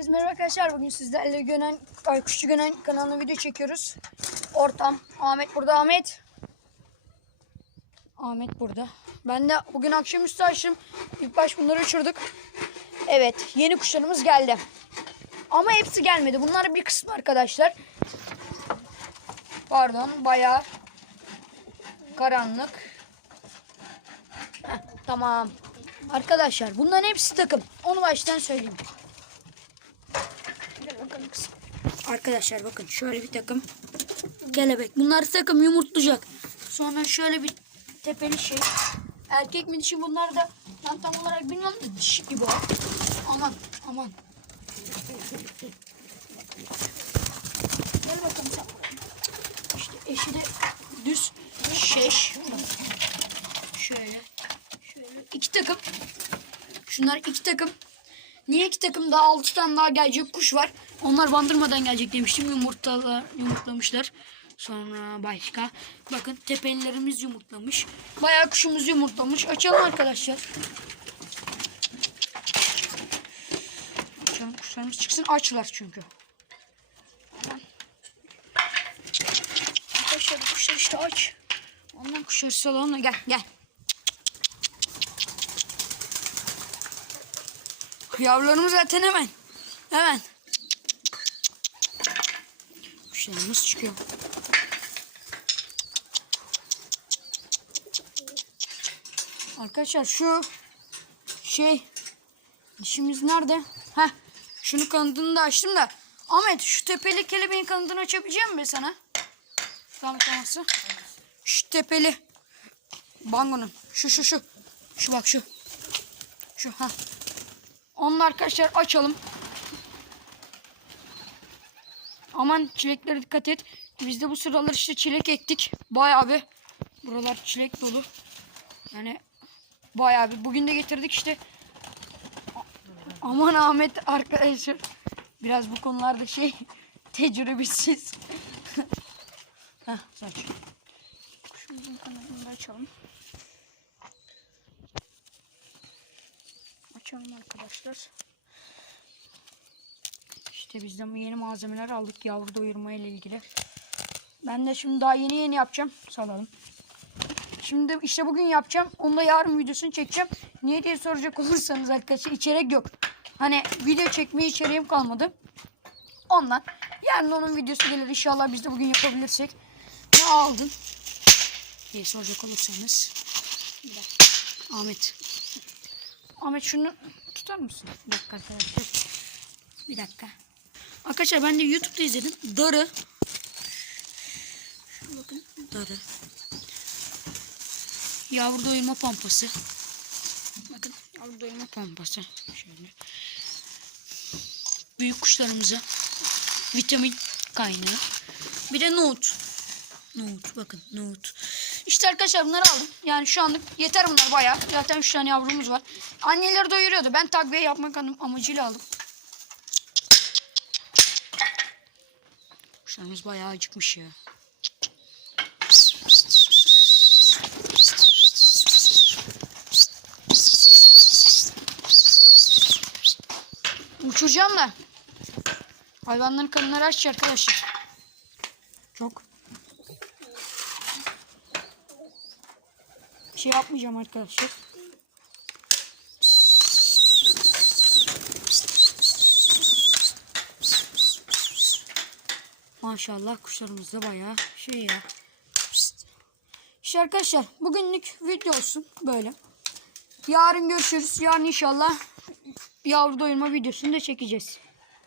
Herkese merhaba arkadaşlar. Bugün sizlerle Gönen, ay, Kuşçu Gönen kanalına video çekiyoruz. Ortam. Ahmet burada. Ahmet. Ahmet burada. Ben de bugün akşamüstü açtım. İlk baş bunları uçurduk. Evet. Yeni kuşlarımız geldi. Ama hepsi gelmedi. Bunlar bir kısmı arkadaşlar. Pardon. Bayağı karanlık. Heh, tamam. Arkadaşlar bunların hepsi takım. Onu baştan söyleyeyim. Gel bakalım kızım. Arkadaşlar bakın şöyle bir takım kelebek. Bunlar takım yumurtlayacak. Sonra şöyle bir tepeli şey. Erkek mi dişi bunlar da ben tam olarak bilmiyorum da dişi gibi o. Aman aman. Gel bakalım sen. İşte eşi de düz şeş. Şöyle. Şöyle. iki takım. Şunlar iki takım. Niye iki takım daha altı tane daha gelecek kuş var. Onlar bandırmadan gelecek demiştim. Yumurtalar, yumurtlamışlar. Sonra başka. Bakın tepelilerimiz yumurtlamış. Bayağı kuşumuz yumurtlamış. Açalım arkadaşlar. Açalım kuşlarımız çıksın. Açlar çünkü. Arkadaşlar kuşlar işte aç. Ondan kuşları salonuna gel gel. Yavrularımız zaten hemen. Hemen. Kuşlarımız çıkıyor. Arkadaşlar şu şey dişimiz nerede? Heh. Şunu kanadını da açtım da. Ahmet şu tepeli kelebeğin kanadını açabilecek misin be sana? Tamam tamam. Şu tepeli. Bangonun. Şu şu şu. Şu bak şu. Şu ha. Onu arkadaşlar açalım. Aman çileklere dikkat et. Biz de bu sıralar işte çilek ektik. Bayağı bir. Buralar çilek dolu. Yani bayağı bir. Bugün de getirdik işte. Aman Ahmet arkadaşlar. Biraz bu konularda şey tecrübesiz. Heh, saç. Kuşumuzun kanadını da açalım. Açalım arkadaşlar. İşte biz de yeni malzemeler aldık yavru doyurma ile ilgili. Ben de şimdi daha yeni yeni yapacağım. Salalım. Şimdi işte bugün yapacağım. Onu da yarın videosunu çekeceğim. Niye diye soracak olursanız arkadaşlar içerik yok. Hani video çekmeye içeriğim kalmadı. Ondan. Yarın onun videosu gelir inşallah biz de bugün yapabilirsek. Ne aldın? diye soracak olursanız. Ahmet. Ahmet şunu tutar mısın? Bir dakika arkadaşlar. Bir dakika. Arkadaşlar ben de YouTube'da izledim. Darı. Şuna bakın. Darı. Yavru doyurma pompası. Bakın yavru doyurma pompası. Şöyle. Büyük kuşlarımıza vitamin kaynağı. Bir de nohut. Nohut bakın nohut. İşte arkadaşlar bunları aldım. Yani şu anlık yeter bunlar bayağı. Zaten 3 tane yavrumuz var. Anneleri doyuruyordu. Ben takviye yapmak amacıyla aldım. Kuşlarımız bayağı acıkmış ya. Uçuracağım da. Hayvanların kanları aç arkadaşlar. Çok. Şey yapmayacağım arkadaşlar. Maşallah kuşlarımız da bayağı şey ya. İşte arkadaşlar bugünlük video olsun böyle. Yarın görüşürüz. Yarın inşallah yavru doyurma videosunu da çekeceğiz.